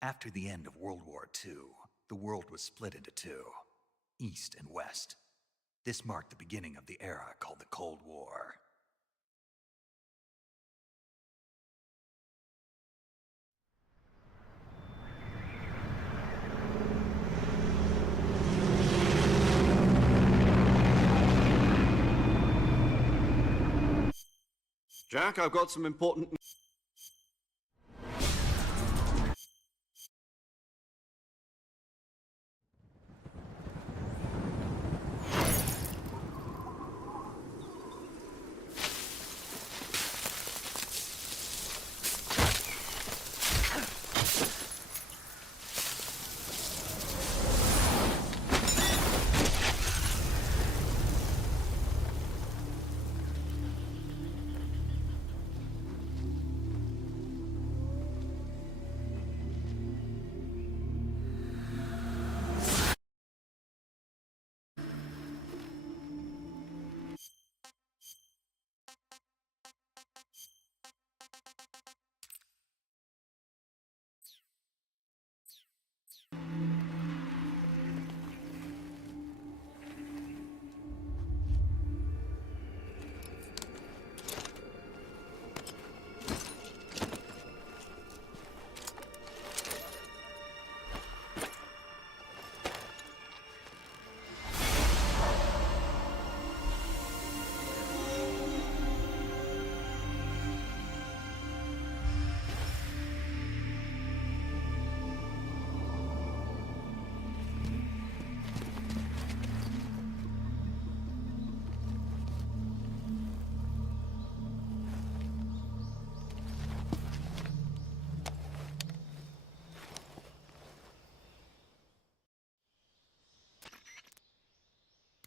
After the end of World War II, the world was split into two, East and West. This marked the beginning of the era called the Cold War. Jack, I've got some important...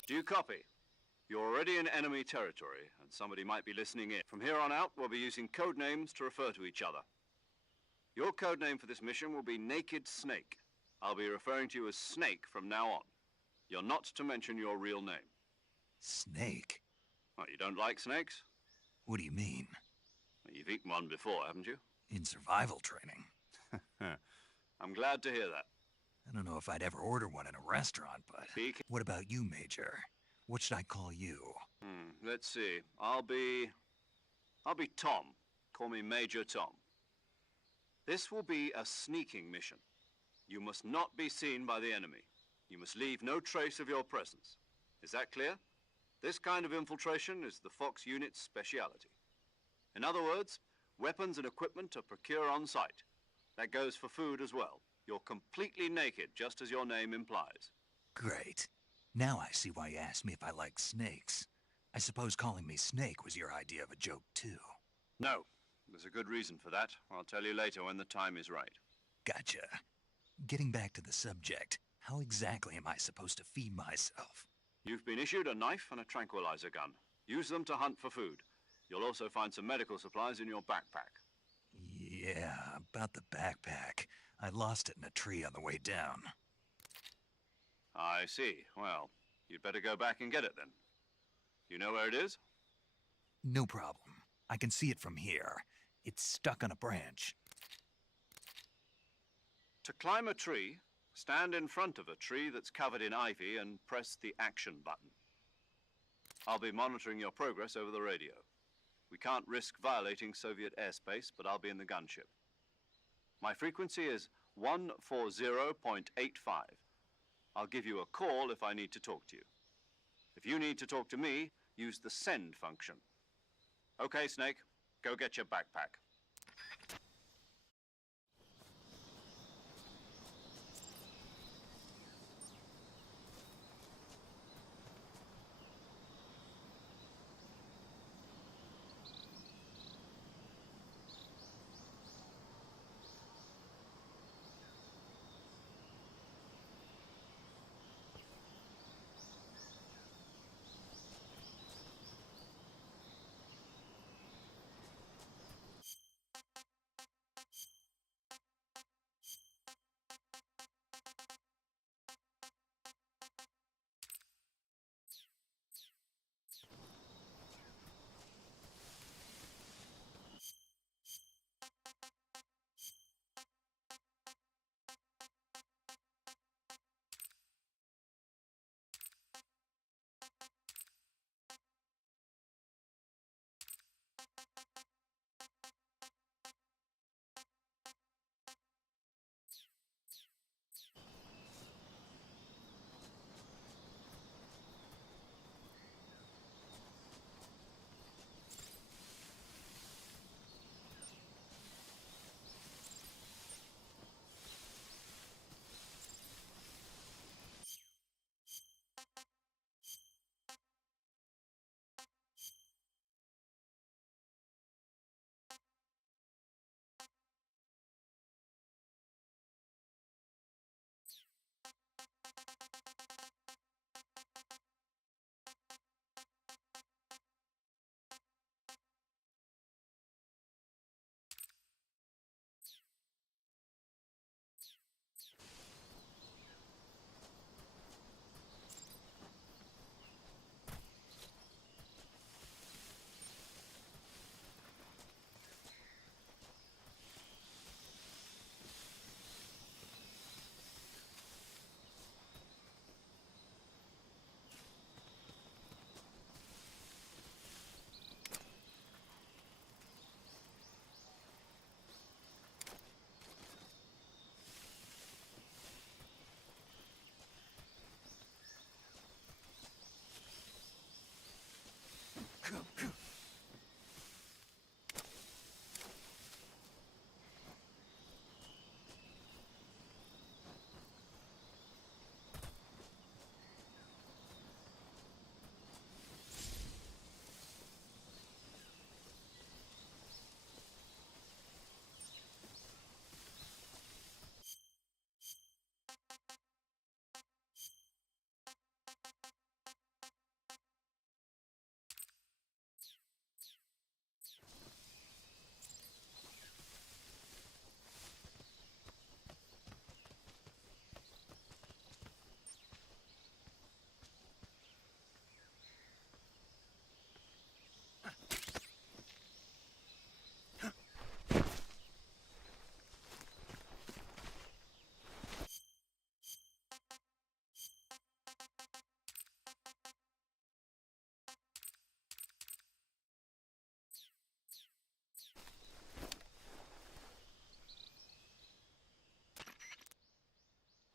Do you copy? You're already in enemy territory, and somebody might be listening in. From here on out, we'll be using code names to refer to each other. Your code name for this mission will be Naked Snake. I'll be referring to you as Snake from now on. You're not to mention your real name. Snake? What, you don't like snakes? What do you mean? Well, you've eaten one before, haven't you? In survival training. I'm glad to hear that. I don't know if I'd ever order one in a restaurant, but... What about you, Major? What should I call you? Let's see. I'll be Tom. Call me Major Tom. This will be a sneaking mission. You must not be seen by the enemy. You must leave no trace of your presence. Is that clear? This kind of infiltration is the Fox unit's speciality. In other words, weapons and equipment are procured on site. That goes for food as well. You're completely naked, just as your name implies. Great. Now I see why you asked me if I like snakes. I suppose calling me Snake was your idea of a joke, too. No. There's a good reason for that. I'll tell you later when the time is right. Gotcha. Getting back to the subject, how exactly am I supposed to feed myself? You've been issued a knife and a tranquilizer gun. Use them to hunt for food. You'll also find some medical supplies in your backpack. Yeah, about the backpack. I lost it in a tree on the way down. I see. Well, you'd better go back and get it then. You know where it is? No problem. I can see it from here. It's stuck on a branch. To climb a tree, stand in front of a tree that's covered in ivy and press the action button. I'll be monitoring your progress over the radio. We can't risk violating Soviet airspace, but I'll be in the gunship. My frequency is 140.85. I'll give you a call if I need to talk to you. If you need to talk to me, use the send function. Okay, Snake, go get your backpack.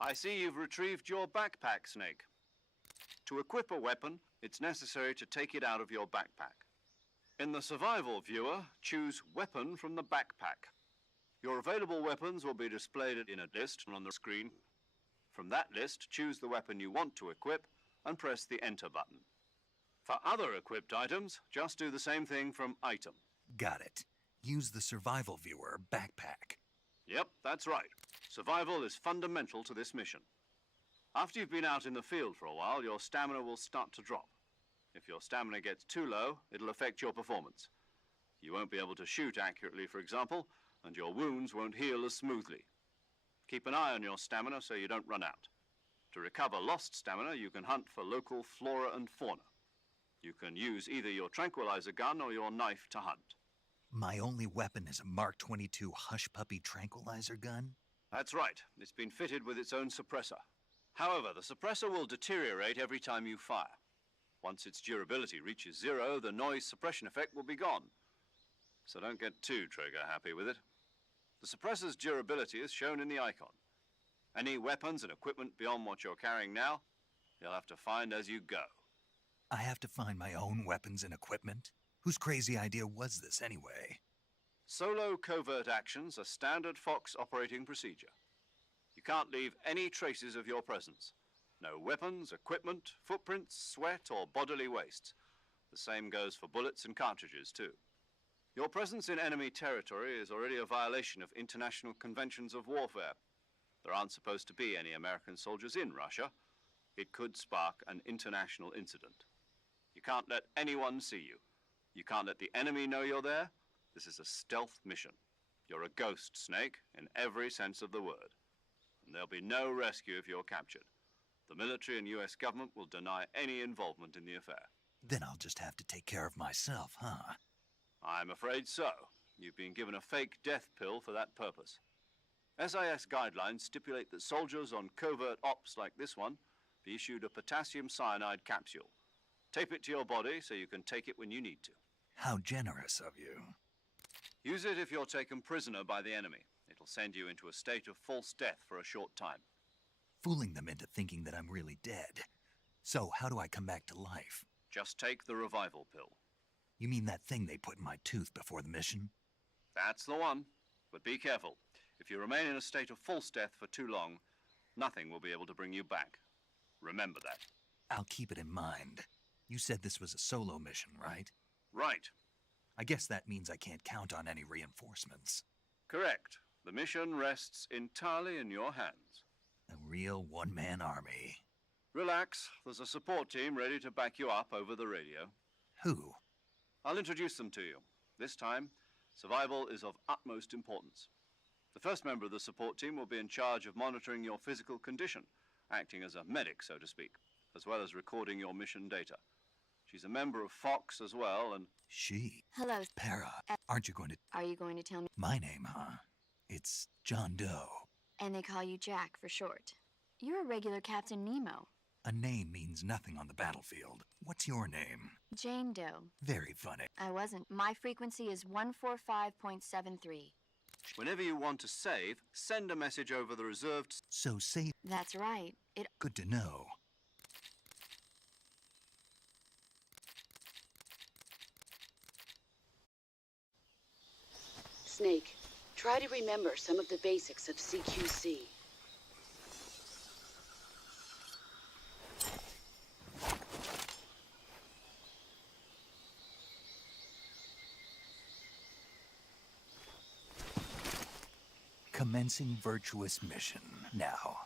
I see you've retrieved your backpack, Snake. To equip a weapon, it's necessary to take it out of your backpack. In the survival viewer, choose Weapon from the backpack. Your available weapons will be displayed in a list on the screen. From that list, choose the weapon you want to equip and press the Enter button. For other equipped items, just do the same thing from Item. Got it. Use the survival viewer backpack. Yep, that's right. Survival is fundamental to this mission. After you've been out in the field for a while, your stamina will start to drop. If your stamina gets too low, it'll affect your performance. You won't be able to shoot accurately, for example, and your wounds won't heal as smoothly. Keep an eye on your stamina so you don't run out. To recover lost stamina, you can hunt for local flora and fauna. You can use either your tranquilizer gun or your knife to hunt. My only weapon is a Mark 22 Hush Puppy tranquilizer gun? That's right. It's been fitted with its own suppressor. However, the suppressor will deteriorate every time you fire. Once its durability reaches 0, the noise suppression effect will be gone. So don't get too trigger-happy with it. The suppressor's durability is shown in the icon. Any weapons and equipment beyond what you're carrying now, you'll have to find as you go. I have to find my own weapons and equipment? Whose crazy idea was this anyway? Solo covert actions are standard Fox operating procedure. You can't leave any traces of your presence. No weapons, equipment, footprints, sweat, or bodily waste. The same goes for bullets and cartridges, too. Your presence in enemy territory is already a violation of international conventions of warfare. There aren't supposed to be any American soldiers in Russia. It could spark an international incident. You can't let anyone see you. You can't let the enemy know you're there. This is a stealth mission. You're a ghost, Snake, in every sense of the word. And there'll be no rescue if you're captured. The military and US government will deny any involvement in the affair. Then I'll just have to take care of myself, huh? I'm afraid so. You've been given a fake death pill for that purpose. SIS guidelines stipulate that soldiers on covert ops like this one be issued a potassium cyanide capsule. Tape it to your body so you can take it when you need to. How generous of you. Use it if you're taken prisoner by the enemy. It'll send you into a state of false death for a short time. Fooling them into thinking that I'm really dead. So, how do I come back to life? Just take the revival pill. You mean that thing they put in my tooth before the mission? That's the one. But be careful. If you remain in a state of false death for too long, nothing will be able to bring you back. Remember that. I'll keep it in mind. You said this was a solo mission, right? Right. I guess that means I can't count on any reinforcements. Correct. The mission rests entirely in your hands. A real one-man army. Relax. There's a support team ready to back you up over the radio. Who? I'll introduce them to you. This time, survival is of utmost importance. The first member of the support team will be in charge of monitoring your physical condition, acting as a medic, so to speak, as well as recording your mission data. She's a member of Fox as well, and... She? Hello. Para. Aren't you going to... Are you going to tell me? My name, huh? It's John Doe. And they call you Jack for short. You're a regular Captain Nemo. A name means nothing on the battlefield. What's your name? Jane Doe. Very funny. I wasn't. My frequency is 145.73. Whenever you want to save, send a message over the reserved... So safe. That's right. Good to know. Snake, try to remember some of the basics of CQC. Commencing virtuous mission now.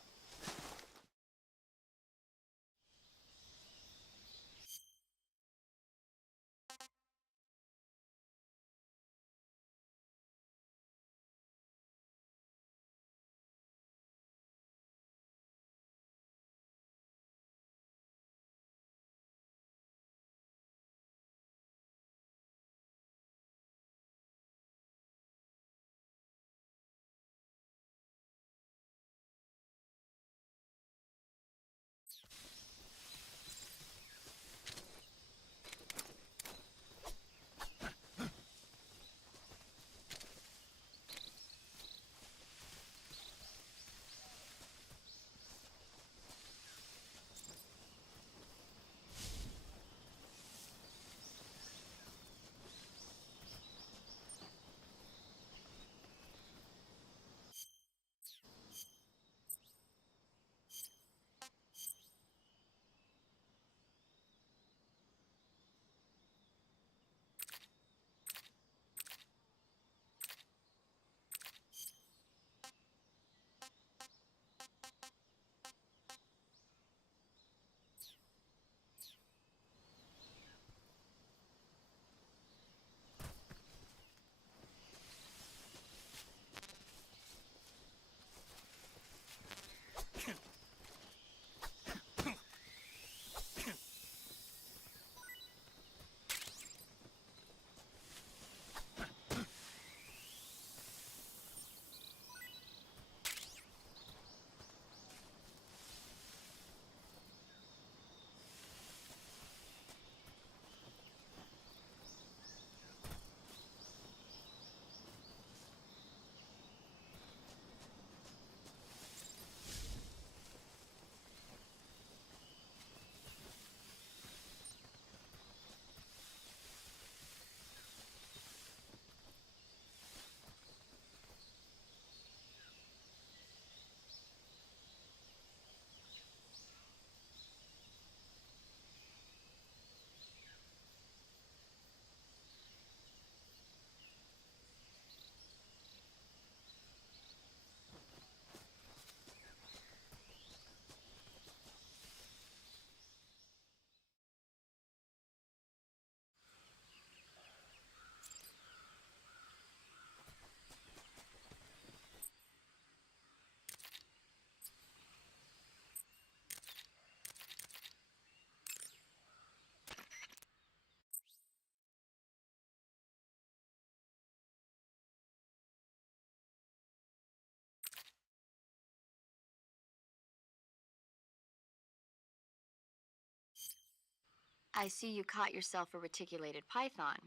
I see you caught yourself a reticulated python.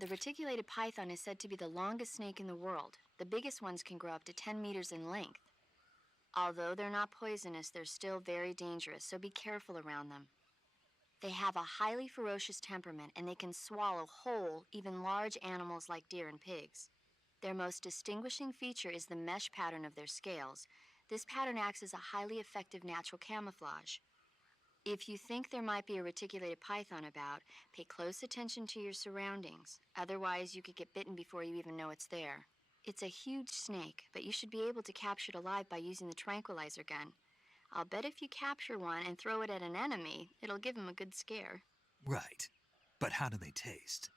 The reticulated python is said to be the longest snake in the world. The biggest ones can grow up to 10 meters in length. Although they're not poisonous, they're still very dangerous, so be careful around them. They have a highly ferocious temperament, and they can swallow whole, even large animals like deer and pigs. Their most distinguishing feature is the mesh pattern of their scales. This pattern acts as a highly effective natural camouflage. If you think there might be a reticulated python about, pay close attention to your surroundings. Otherwise, you could get bitten before you even know it's there. It's a huge snake, but you should be able to capture it alive by using the tranquilizer gun. I'll bet if you capture one and throw it at an enemy, it'll give him a good scare. Right. But how do they taste?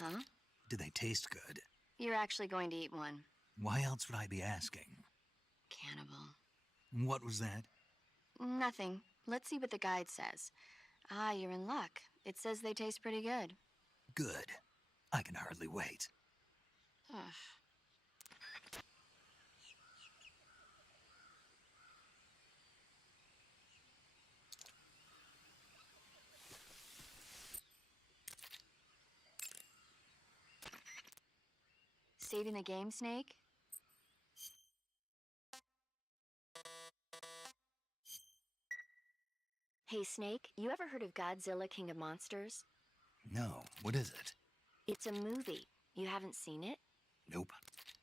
Huh? Do they taste good? You're actually going to eat one. Why else would I be asking? Cannibal. What was that? Nothing. Let's see what the guide says. Ah, you're in luck. It says they taste pretty good. Good. I can hardly wait. Ugh. Saving the game, Snake? Hey, Snake, you ever heard of Godzilla, King of Monsters? No, what is it? It's a movie. You haven't seen it? Nope.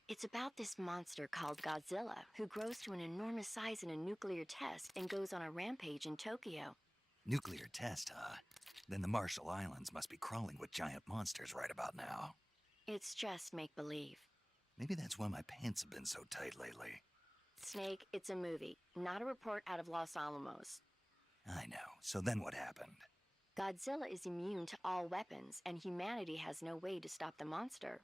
It's about this monster called Godzilla, who grows to an enormous size in a nuclear test and goes on a rampage in Tokyo. Nuclear test, huh? Then the Marshall Islands must be crawling with giant monsters right about now. It's just make-believe. Maybe that's why my pants have been so tight lately. Snake, it's a movie, not a report out of Los Alamos. I know. So then what happened? Godzilla is immune to all weapons, and humanity has no way to stop the monster.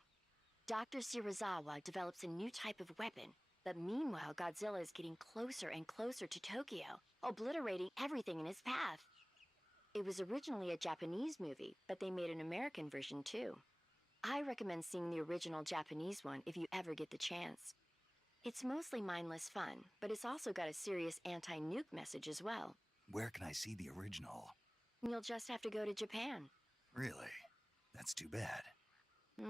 Dr. Shirazawa develops a new type of weapon, but meanwhile Godzilla is getting closer and closer to Tokyo, obliterating everything in his path. It was originally a Japanese movie, but they made an American version too. I recommend seeing the original Japanese one if you ever get the chance. It's mostly mindless fun, but it's also got a serious anti-nuke message as well. Where can I see the original? You'll just have to go to Japan. Really? That's too bad.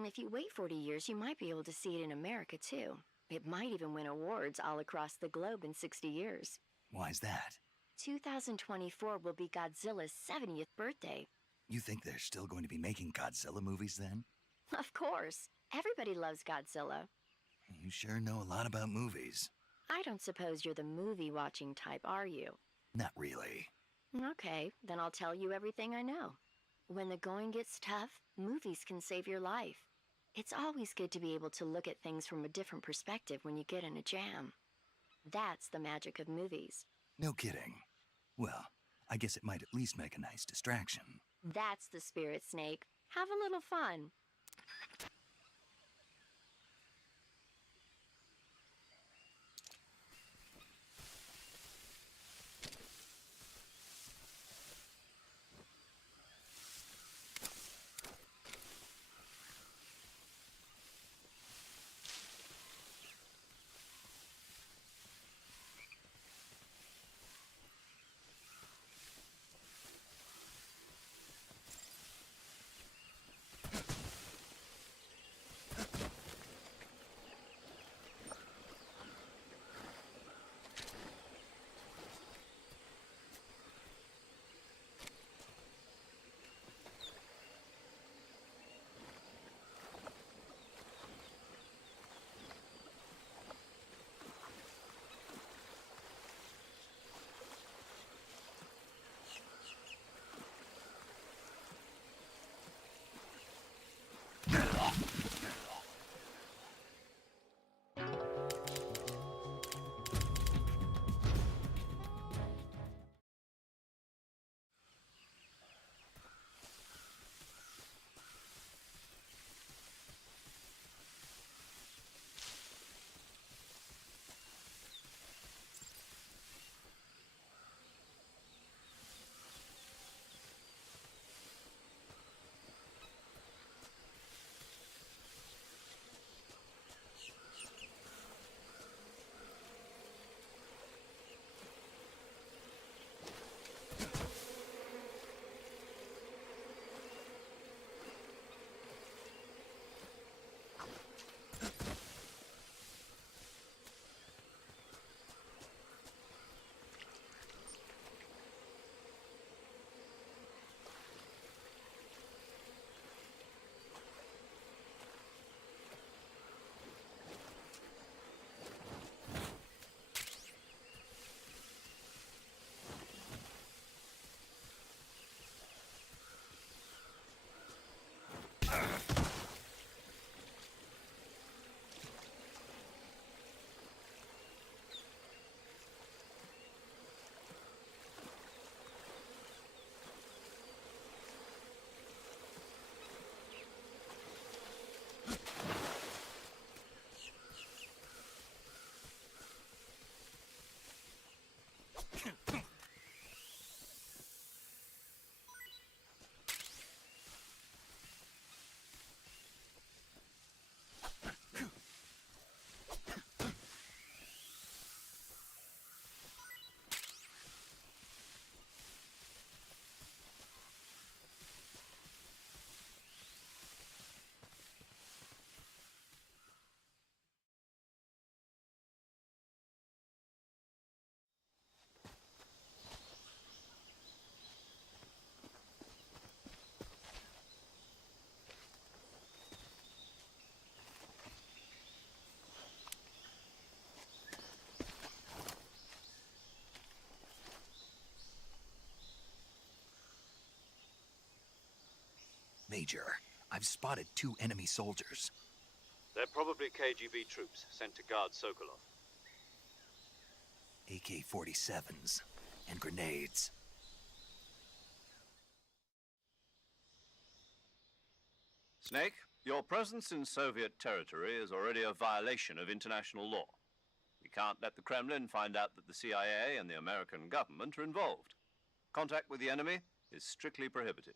If you wait 40 years, you might be able to see it in America too. It might even win awards all across the globe in 60 years. Why's that? 2024 will be Godzilla's 70th birthday. You think they're still going to be making Godzilla movies then? Of course. Everybody loves Godzilla. You sure know a lot about movies. I don't suppose you're the movie-watching type, are you? Not really. Okay, then I'll tell you everything I know. When the going gets tough, movies can save your life. It's always good to be able to look at things from a different perspective when you get in a jam. That's the magic of movies. No kidding. Well, I guess it might at least make a nice distraction. That's the spirit, Snake. Have a little fun. Major, I've spotted 2 enemy soldiers. They're probably KGB troops sent to guard Sokolov. AK-47s and grenades. Snake, your presence in Soviet territory is already a violation of international law. We can't let the Kremlin find out that the CIA and the American government are involved. Contact with the enemy is strictly prohibited.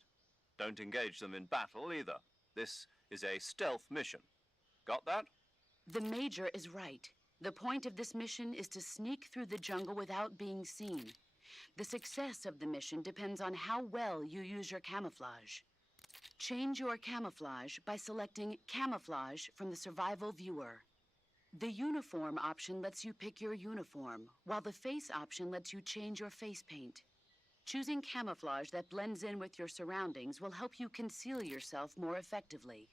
Don't engage them in battle either. This is a stealth mission. Got that? The Major is right. The point of this mission is to sneak through the jungle without being seen. The success of the mission depends on how well you use your camouflage. Change your camouflage by selecting Camouflage from the Survival Viewer. The Uniform option lets you pick your uniform, while the Face option lets you change your face paint. Choosing camouflage that blends in with your surroundings will help you conceal yourself more effectively.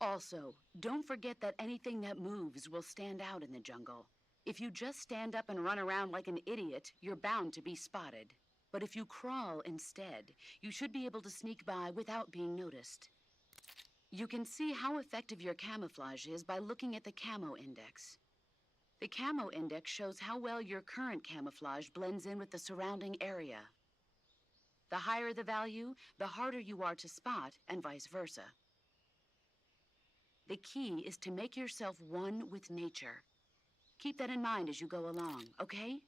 Also, don't forget that anything that moves will stand out in the jungle. If you just stand up and run around like an idiot, you're bound to be spotted. But if you crawl instead, you should be able to sneak by without being noticed. You can see how effective your camouflage is by looking at the Camo Index. The Camo Index shows how well your current camouflage blends in with the surrounding area. The higher the value, the harder you are to spot, and vice versa. The key is to make yourself one with nature. Keep that in mind as you go along, okay?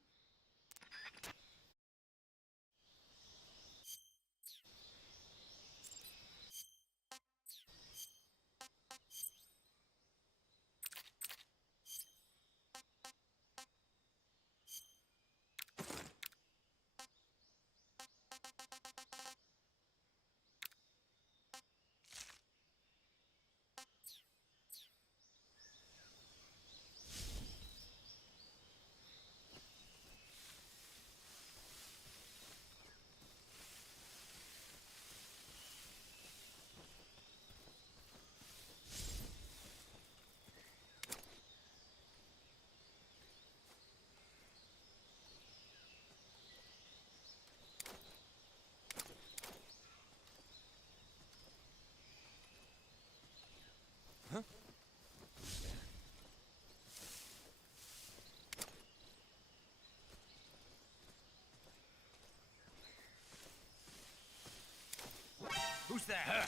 Who's there?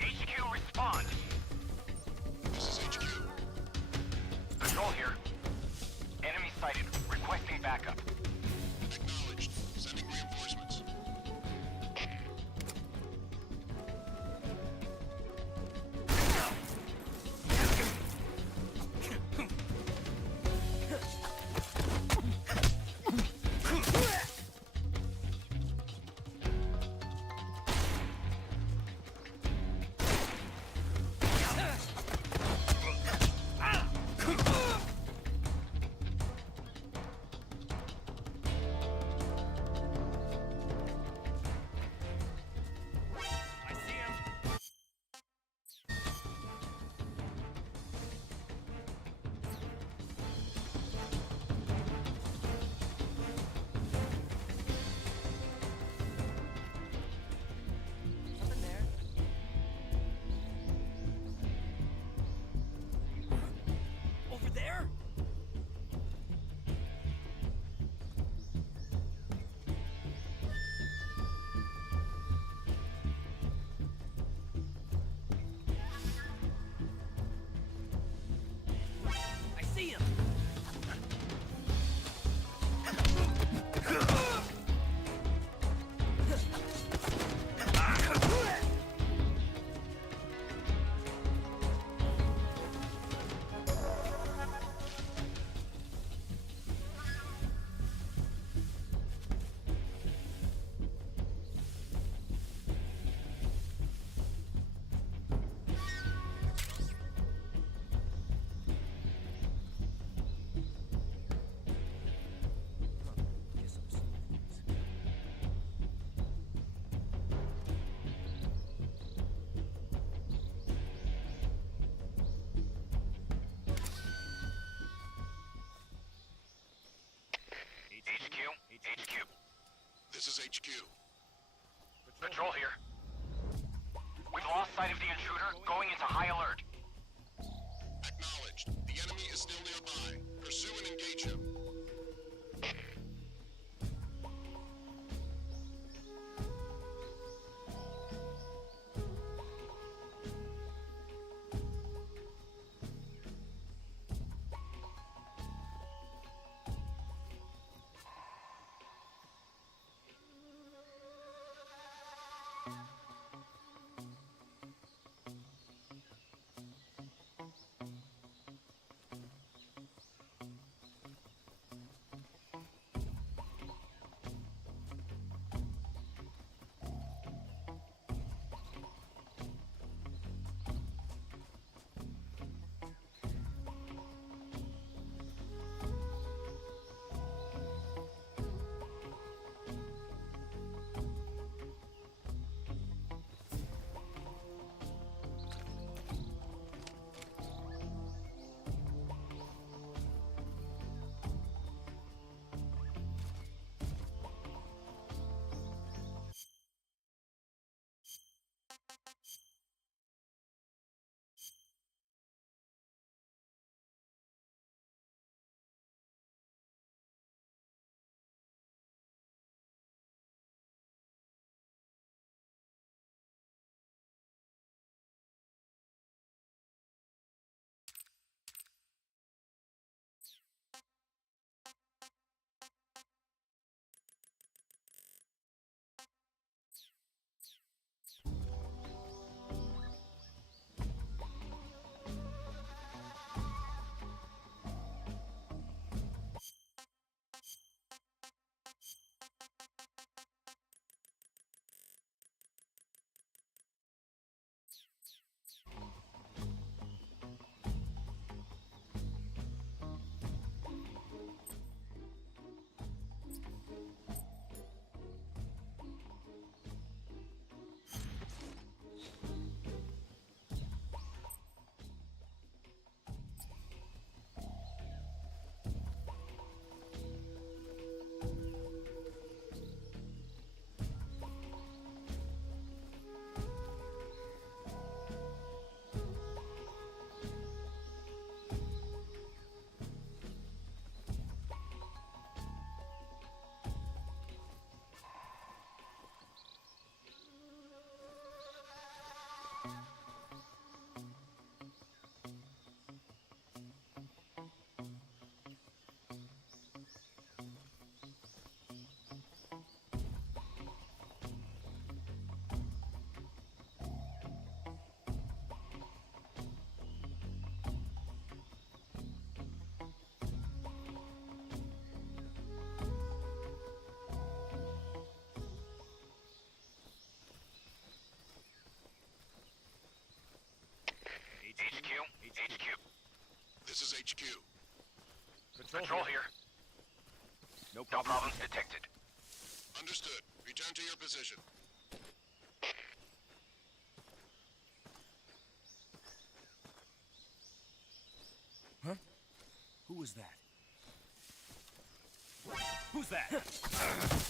HQ, respond. This is HQ. Control here. Enemy sighted. Requesting backup. Acknowledged. Sending reinforcements. This is HQ. Patrol here. We've lost sight of the intruder, going into high alert. Acknowledged. The enemy is still nearby. Pursue and engage him. HQ. This is HQ. Patrol here. No problems detected. Understood. Return to your position. Huh? Who was that? Who's that?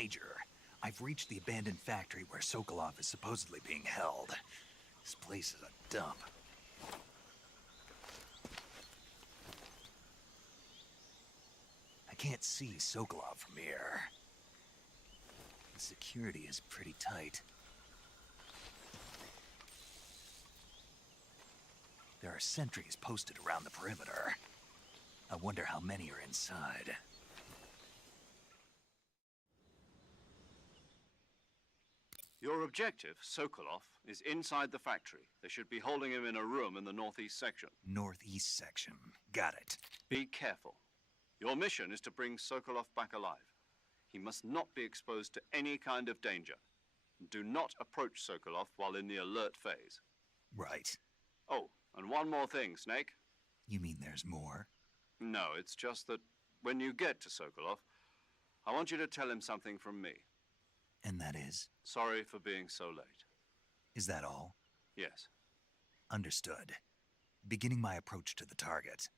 Major, I've reached the abandoned factory where Sokolov is supposedly being held. This place is a dump. I can't see Sokolov from here. The security is pretty tight. There are sentries posted around the perimeter. I wonder how many are inside. Your objective, Sokolov, is inside the factory. They should be holding him in a room in the northeast section. Northeast section. Got it. Be careful. Your mission is to bring Sokolov back alive. He must not be exposed to any kind of danger. Do not approach Sokolov while in the alert phase. Right. Oh, and one more thing, Snake. You mean there's more? No, it's just that when you get to Sokolov, I want you to tell him something from me. And that is? Sorry for being so late. Is that all? Yes. Understood. Beginning my approach to the target.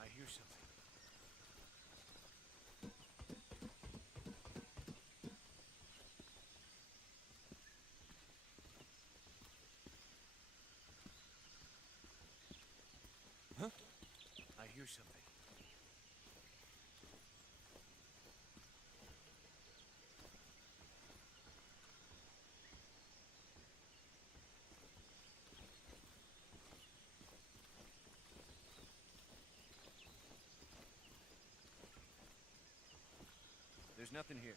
I hear something. Huh? I hear something. There's nothing here.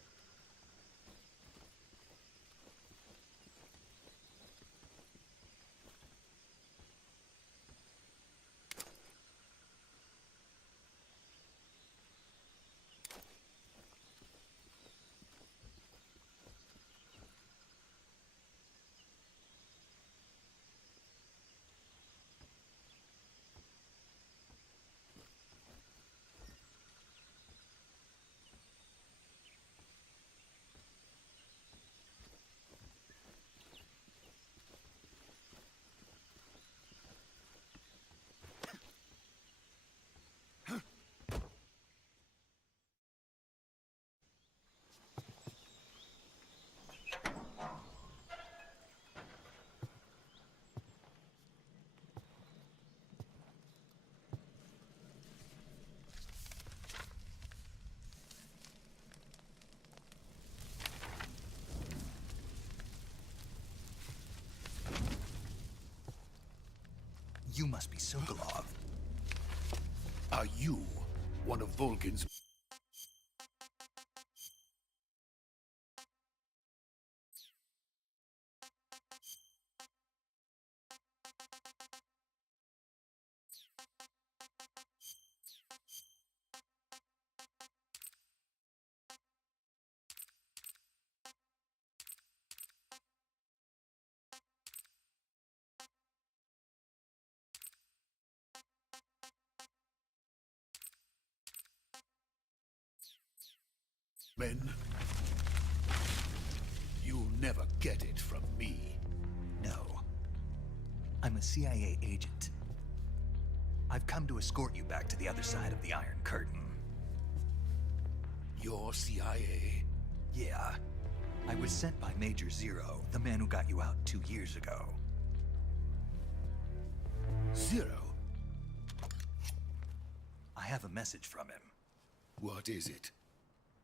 You must be Sokolov. Are you one of Volgin's... men? You'll never get it from me. No. I'm a CIA agent. I've come to escort you back to the other side of the Iron Curtain. You're CIA? Yeah. I was sent by Major Zero, the man who got you out 2 years ago. Zero? I have a message from him. What is it?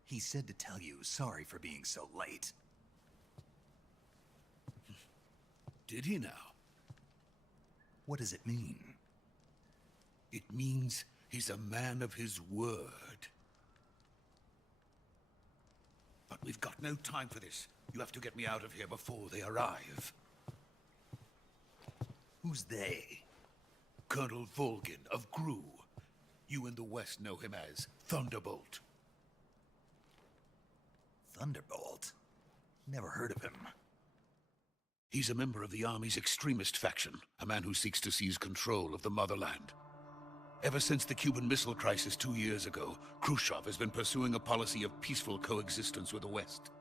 He said to tell you sorry for being so late. Did he now? What does it mean? It means he's a man of his word. But we've got no time for this. You have to get me out of here before they arrive. Who's they? Colonel Volgin of Gru. You in the West know him as Thunderbolt. Thunderbolt? Never heard of him. He's a member of the Army's extremist faction, a man who seeks to seize control of the motherland. Ever since the Cuban Missile Crisis 2 years ago, Khrushchev has been pursuing a policy of peaceful coexistence with the West.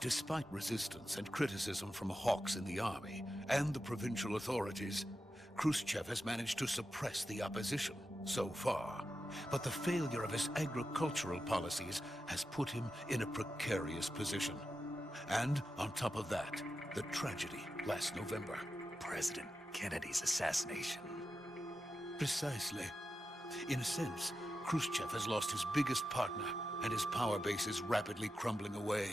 Despite resistance and criticism from hawks in the army and the provincial authorities, Khrushchev has managed to suppress the opposition so far. But the failure of his agricultural policies has put him in a precarious position. And on top of that, the tragedy last November. President Kennedy's assassination. Precisely. In a sense, Khrushchev has lost his biggest partner, and his power base is rapidly crumbling away.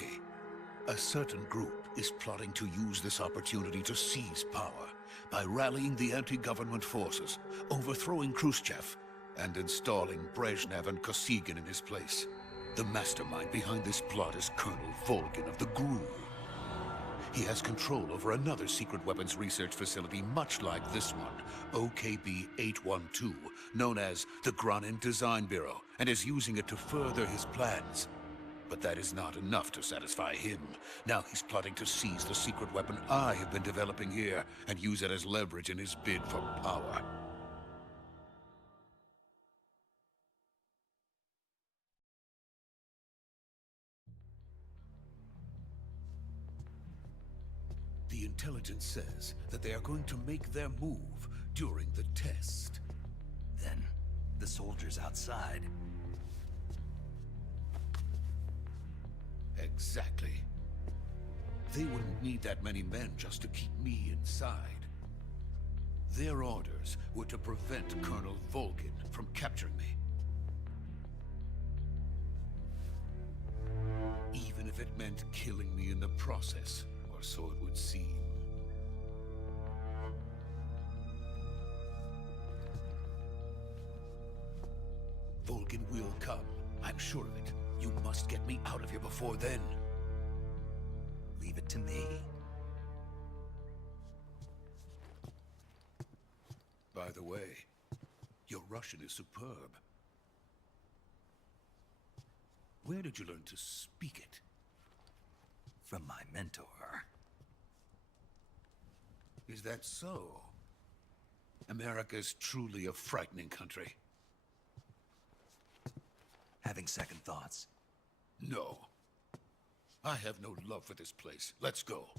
A certain group is plotting to use this opportunity to seize power by rallying the anti-government forces, overthrowing Khrushchev, and installing Brezhnev and Kosygin in his place. The mastermind behind this plot is Colonel Volgin of the GRU. He has control over another secret weapons research facility much like this one, OKB-812, known as the Granin Design Bureau, and is using it to further his plans. But that is not enough to satisfy him. Now he's plotting to seize the secret weapon I have been developing here and use it as leverage in his bid for power. The intelligence says that they are going to make their move during the test. Then, the soldiers outside. Exactly. They wouldn't need that many men just to keep me inside. Their orders were to prevent Colonel Volgin from capturing me. Even if it meant killing me in the process, or so it would seem. Volgin will come. I'm sure of it. You must get me out of here before then. Leave it to me. By the way, your Russian is superb. Where did you learn to speak it? From my mentor. Is that so? America's truly a frightening country. Having second thoughts? No. I have no love for this place. Let's go.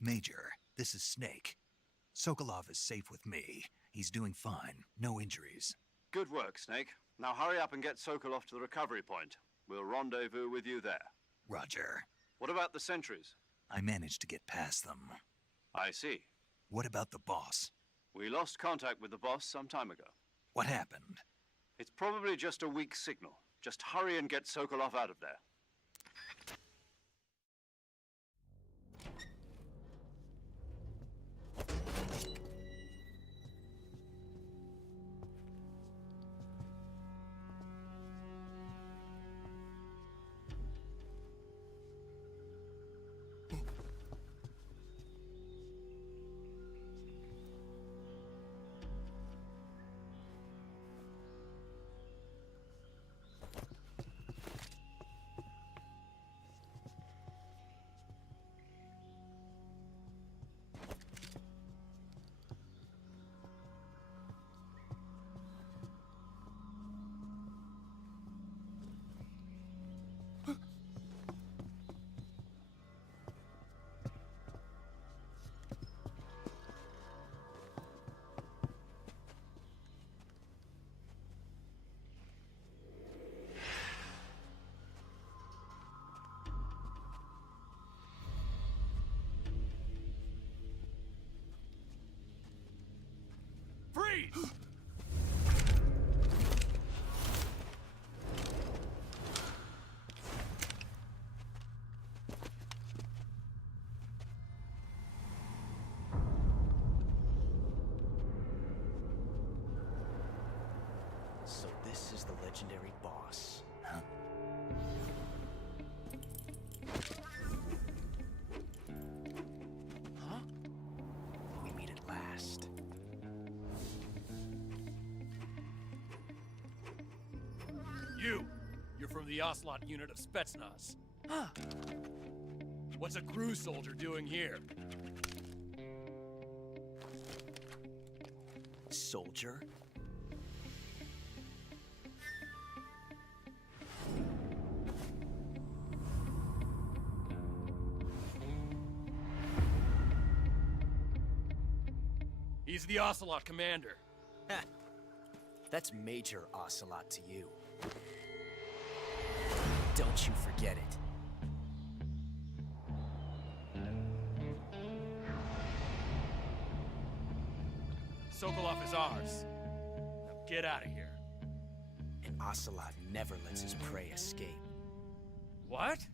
Major, this is Snake. Sokolov is safe with me. He's doing fine. No injuries. Good work, Snake. Now hurry up and get Sokolov to the recovery point. We'll rendezvous with you there. Roger. What about the sentries? I managed to get past them. I see. What about the boss? We lost contact with the boss some time ago. What happened? It's probably just a weak signal. Just hurry and get Sokolov out of there. Freeze! So this is the legendary boss. Huh? Huh? We meet at last. You're from the Ocelot unit of Spetsnaz. Huh. What's a crew soldier doing here? Soldier? He's the Ocelot commander. Ha! That's Major Ocelot to you. Don't you forget it. Sokolov is ours. Now get out of here. And Ocelot never lets his prey escape. What?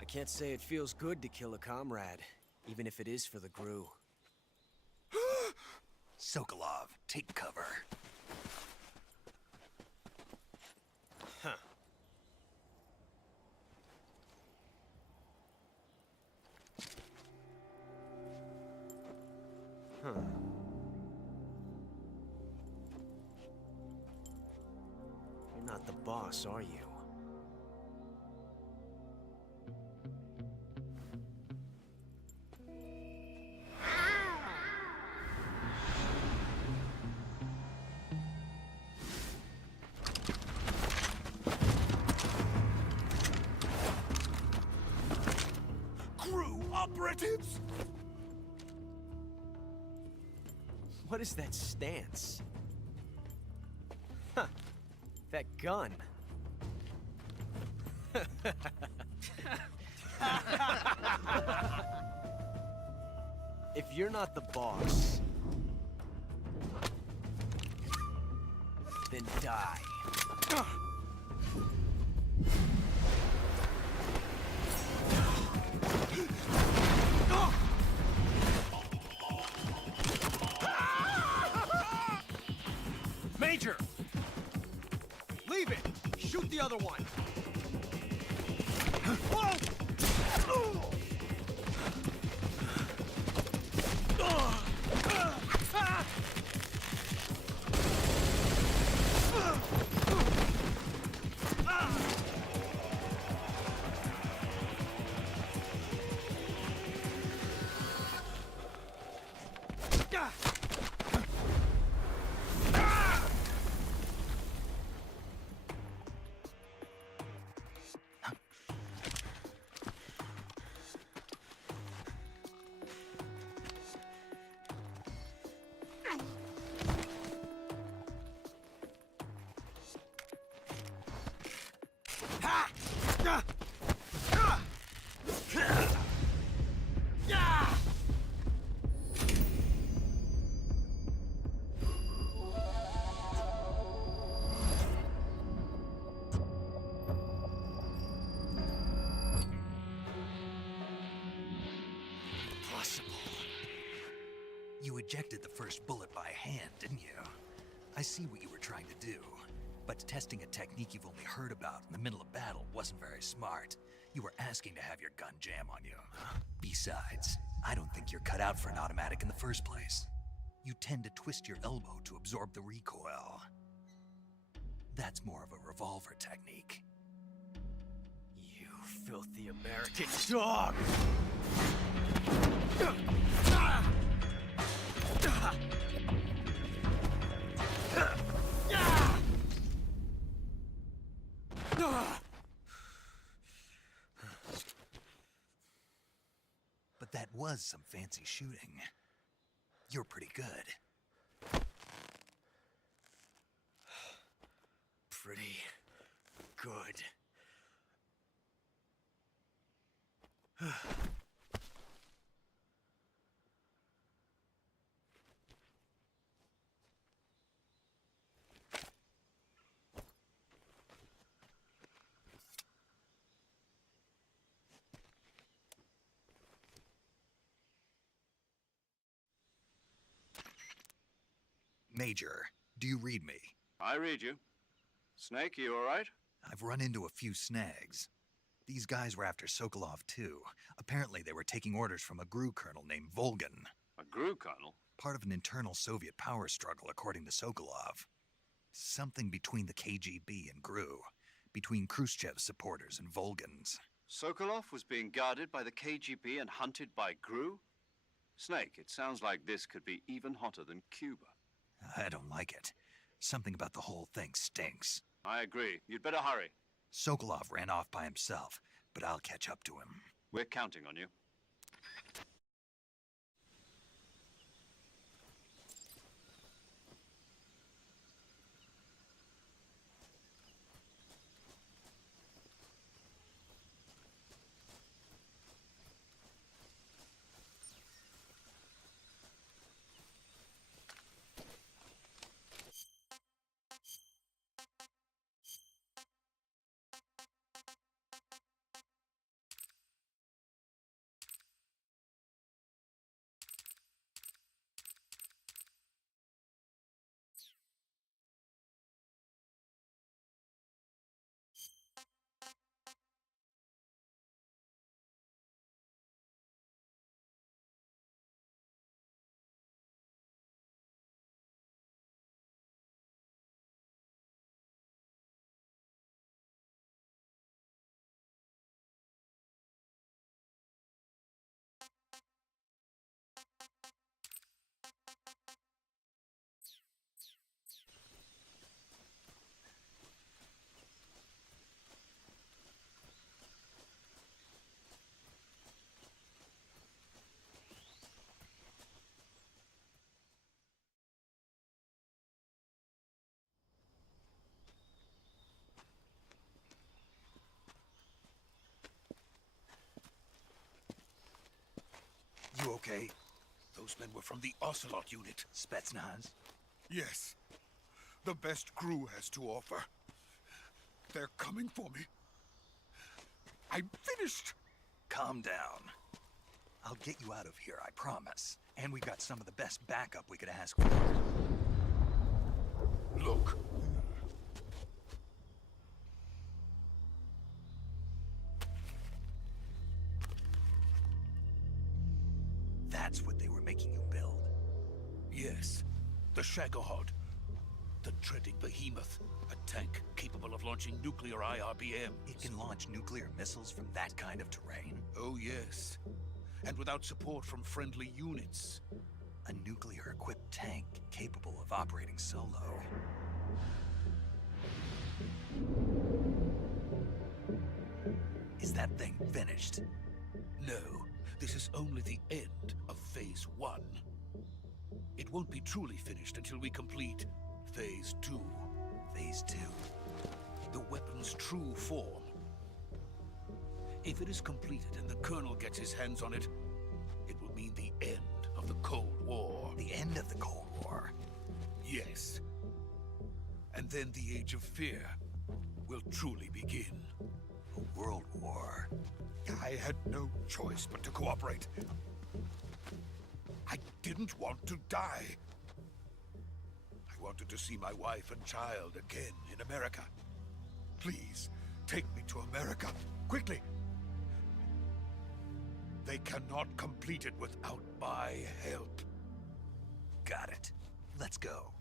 I can't say it feels good to kill a comrade, even if it is for the GRU. Sokolov, take cover. Huh. Huh. You're not the boss, are you? GRU operatives! What is that stance? Huh. That gun. If you're not the boss, then die. the other one! Whoa! You ejected the first bullet by hand, didn't you? I see what you were trying to do. But testing a technique you've only heard about in the middle of battle wasn't very smart. You were asking to have your gun jam on you. Besides, I don't think you're cut out for an automatic in the first place. You tend to twist your elbow to absorb the recoil. That's more of a revolver technique. You filthy American dog! But that was some fancy shooting. You're pretty good. Pretty good. Major, do you read me? I read you. Snake, you all right? I've run into a few snags. These guys were after Sokolov too. Apparently they were taking orders from a GRU colonel named Volgan. A GRU colonel? Part of an internal Soviet power struggle, according to Sokolov. Something between the KGB and GRU. Between Khrushchev's supporters and Volgan's. Sokolov was being guarded by the KGB and hunted by GRU? Snake, it sounds like this could be even hotter than Cuba. I don't like it. Something about the whole thing stinks. I agree. You'd better hurry. Sokolov ran off by himself, but I'll catch up to him. We're counting on you. You okay? Those men were from the Ocelot unit. Spetsnaz? Yes. The best GRU has to offer. They're coming for me. I'm finished. Calm down. I'll get you out of here, I promise. And we got some of the best backup we could ask for. Look. That's what they were making you build. Yes, the Shagohod. The dreaded behemoth. A tank capable of launching nuclear IRBM. It can launch nuclear missiles from that kind of terrain? Oh yes. And without support from friendly units. A nuclear-equipped tank capable of operating solo. Is that thing finished? No, this is only the end of Phase 1. It won't be truly finished until we complete Phase 2. Phase 2? The weapon's true form. If it is completed and the Colonel gets his hands on it, it will mean the end of the Cold War. The end of the Cold War? Yes. And then the Age of Fear will truly begin. A world war? I had no choice but to cooperate. I didn't want to die. I wanted to see my wife and child again in America. Please, take me to America, quickly. They cannot complete it without my help. Got it. Let's go.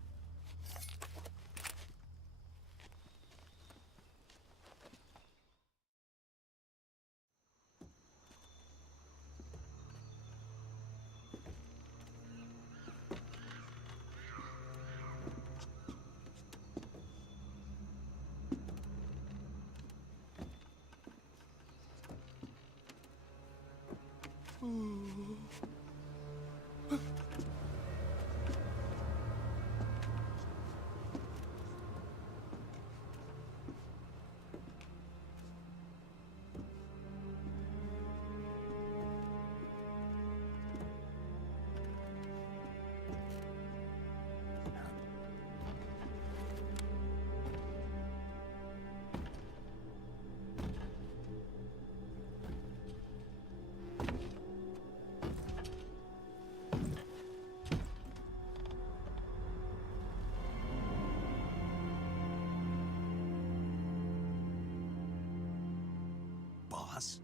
Boss?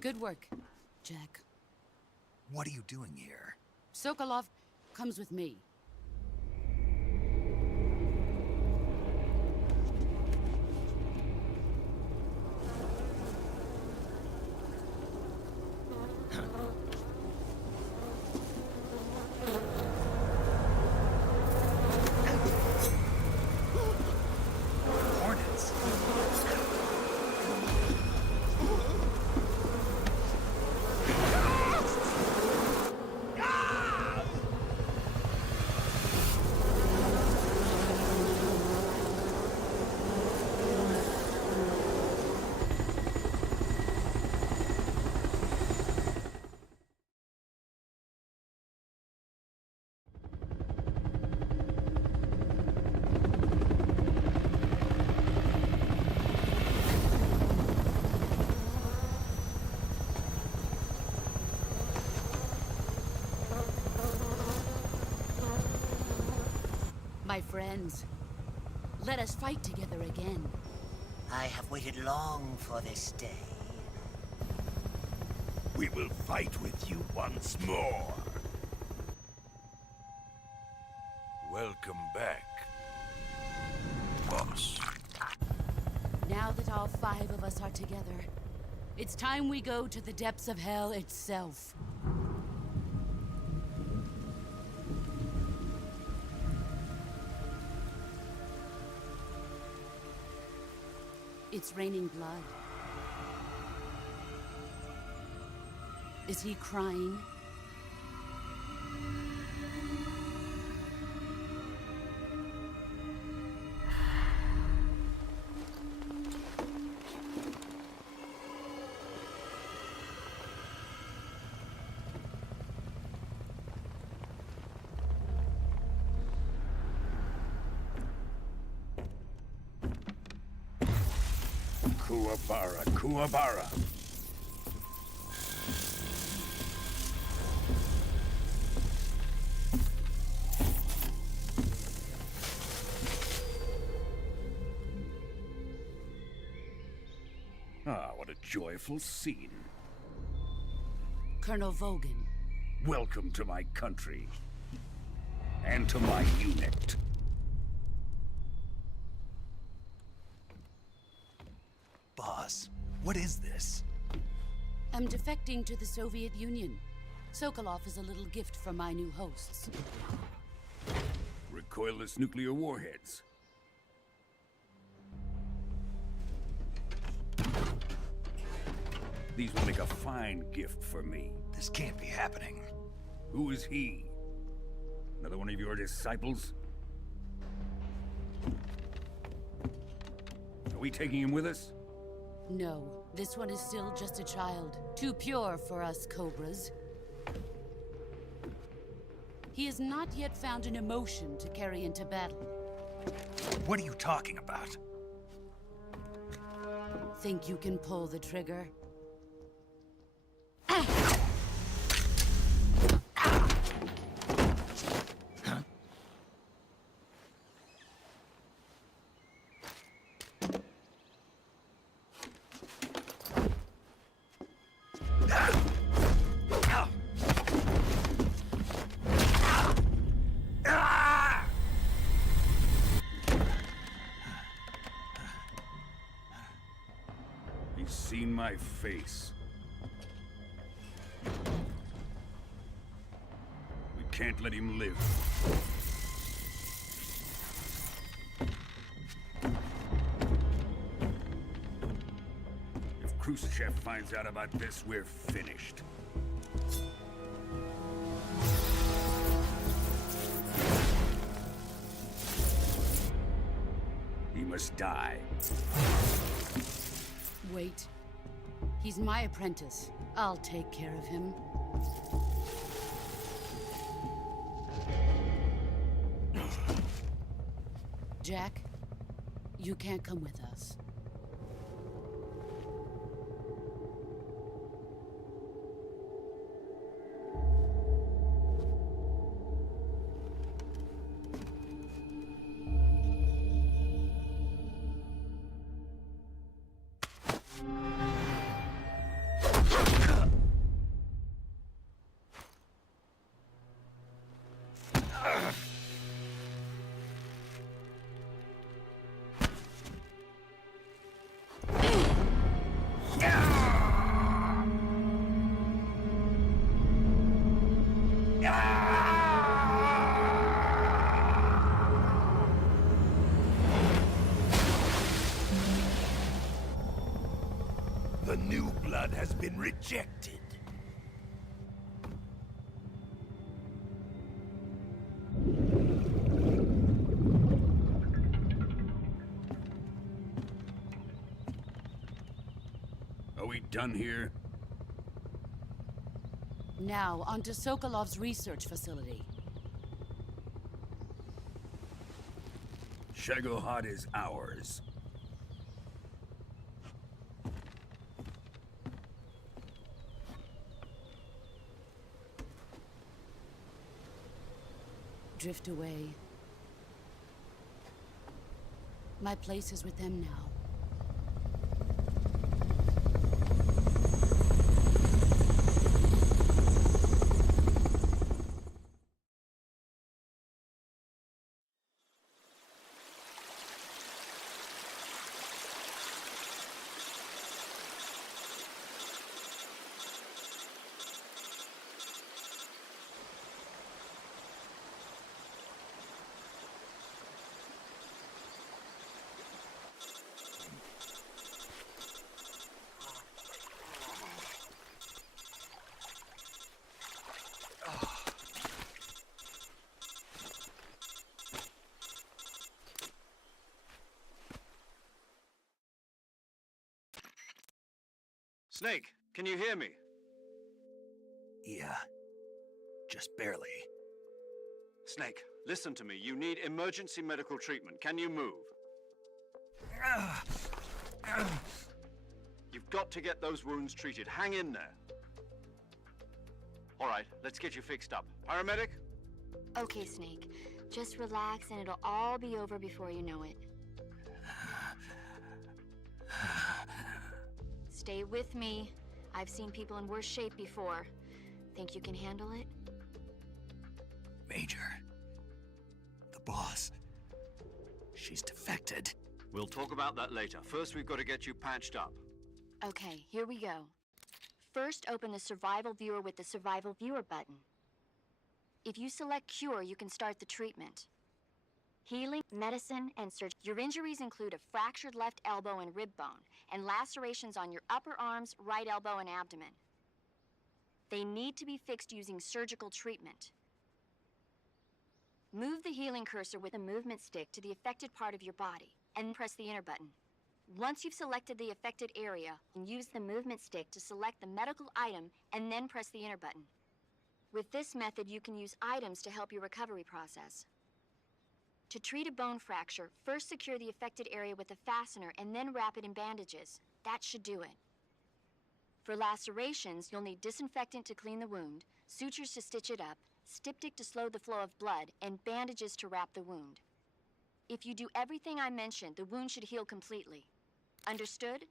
Good work, Jack. What are you doing here? Sokolov comes with me. Hornets? My friends, let us fight together again. I have waited long for this day. We will fight with you once more. Welcome back, boss. Now that all 5 of us are together, it's time we go to the depths of hell itself. It's raining blood. Is he crying? Kuwabara, Kuwabara. joyful scene. Colonel Vogan. Welcome to my country. And to my unit. Boss, what is this? I'm defecting to the Soviet Union. Sokolov is a little gift from my new hosts. Recoilless nuclear warheads. These will make a fine gift for me. This can't be happening. Who is he? Another one of your disciples? Are we taking him with us? No, this one is still just a child. Too pure for us Cobras. He has not yet found an emotion to carry into battle. What are you talking about? Think you can pull the trigger? He's seen my face. We can't let him live. If Khrushchev finds out about this, we're finished. He must die. Wait. He's my apprentice. I'll take care of him. Jack, you can't come with us. The new blood has been rejected. Are we done here? Now, onto Sokolov's research facility. Shagohod is ours. Drift away. My place is with them now. Snake, can you hear me? Yeah, just barely. Snake, listen to me. You need emergency medical treatment. Can you move? You've got to get those wounds treated. Hang in there. All right, let's get you fixed up. Paramedic? Okay, Snake. Just relax and it'll all be over before you know it. Stay with me. I've seen people in worse shape before. Think you can handle it? Major. The boss. She's defected. We'll talk about that later. First, we've got to get you patched up. Okay, here we go. First, open the Survival Viewer with the Survival Viewer button. If you select Cure, you can start the treatment. Healing, medicine, and surgery. Your injuries include a fractured left elbow and rib bone, and lacerations on your upper arms, right elbow, and abdomen. They need to be fixed using surgical treatment. Move the healing cursor with a movement stick to the affected part of your body, and press the enter button. Once you've selected the affected area, use the movement stick to select the medical item, and then press the enter button. With this method, you can use items to help your recovery process. To treat a bone fracture, first secure the affected area with a fastener and then wrap it in bandages. That should do it. For lacerations, you'll need disinfectant to clean the wound, sutures to stitch it up, styptic to slow the flow of blood, and bandages to wrap the wound. If you do everything I mentioned, the wound should heal completely. Understood?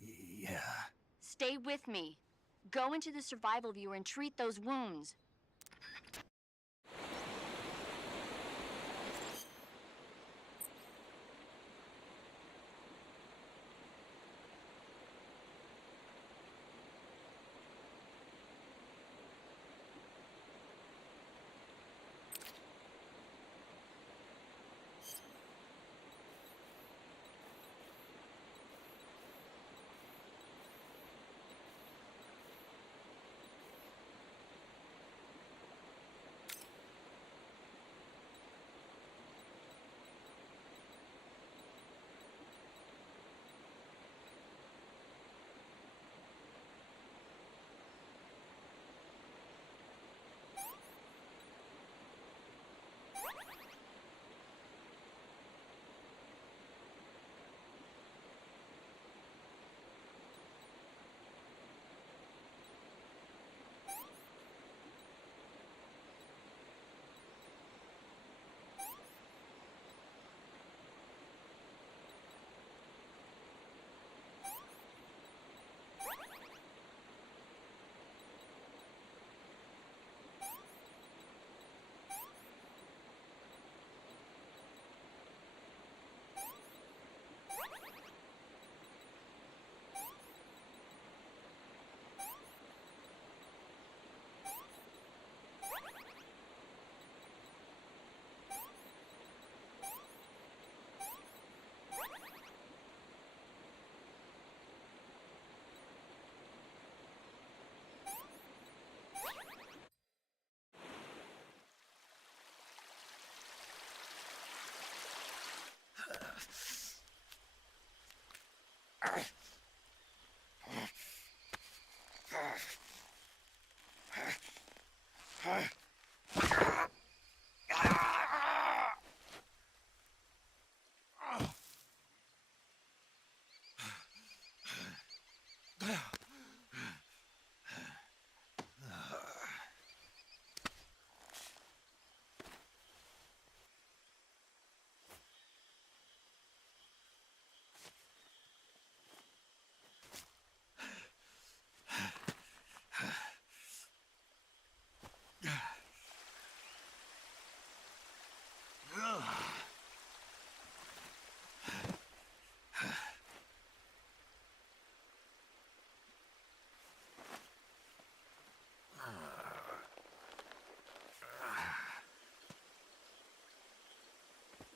Yeah. Stay with me. Go into the Survival Viewer and treat those wounds.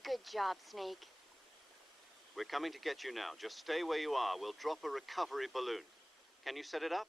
Good job, Snake. We're coming to get you now. Just stay where you are. We'll drop a recovery balloon. Can you set it up?